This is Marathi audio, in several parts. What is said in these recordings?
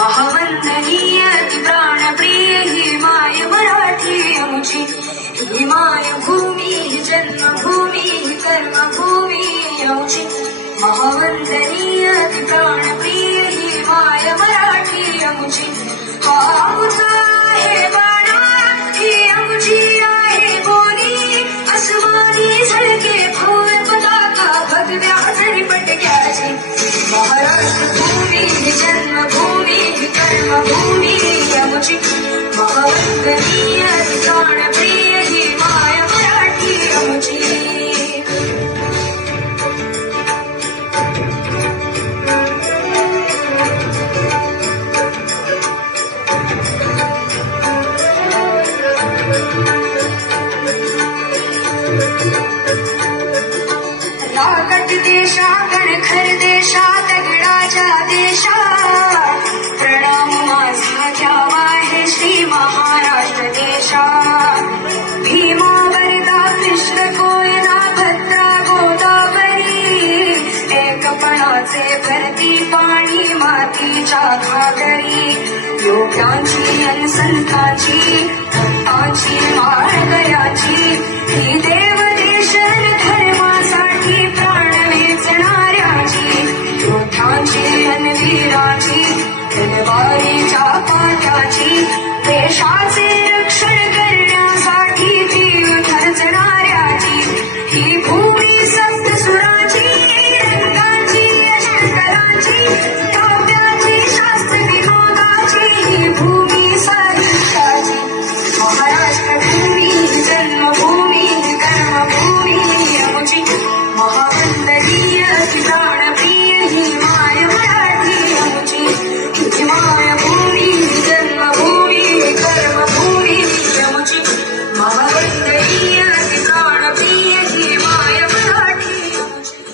महावंदनीय ती प्राणप्रिय ही माय मराठी आमची, ही माय भूमी, ही जन्मभूमी, ही कर्मभूमी आमची. महावंदनीय ती प्राणप्रिय ही माय मराठी आमची. हा आमचा आहे बाणा, ही आमची आहे बोली, अस्मानी झळके भव्य पताका भगव्या झरपटक्याची. महाराष्ट्र भूमी, ही जन्मभूमी, ही कर्मभूमी आमची. महावंदनीय ती प्राणप्रिय ही माय मराठी आमची. रागट देशा कणखर देशा दगडाच्या देशा, प्रणाम माझा घ्यावा हे श्री महाराष्ट्र देशा. भीमा वरदा कृष्ण कोयना भद्रा गोदावरी, एकपणाचे भरती पाणी मातीच्या घागरी. योग्यांची अन संतांची भक्तांची माळकऱ्याची, ही देवदेशन धर्मासाठी प्राण वेचणाऱ्याची. योद्ध्यांची अन वीराची तलवारीच्या काट्याची, देशाचे रक्षण करण्यासाठी जीव खर्चणाऱ्याची. ही भूमी सप्त सुराची, रंगाची शंकराची, काव्याची शास्त्र विनोदाची, ही भूमी साहित्याची. महाराष्ट्र भूमी, जन्मभूमी, कर्मभूमी आमची. महावंदनीय ती प्राणप्रिय ही माय मराठी आमची. ही माय भूमी, जन्मभूमी, कर्मभूमी आमची. महावंदनीय ती प्राणप्रिय ही माय मराठी आमची.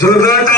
जोरदार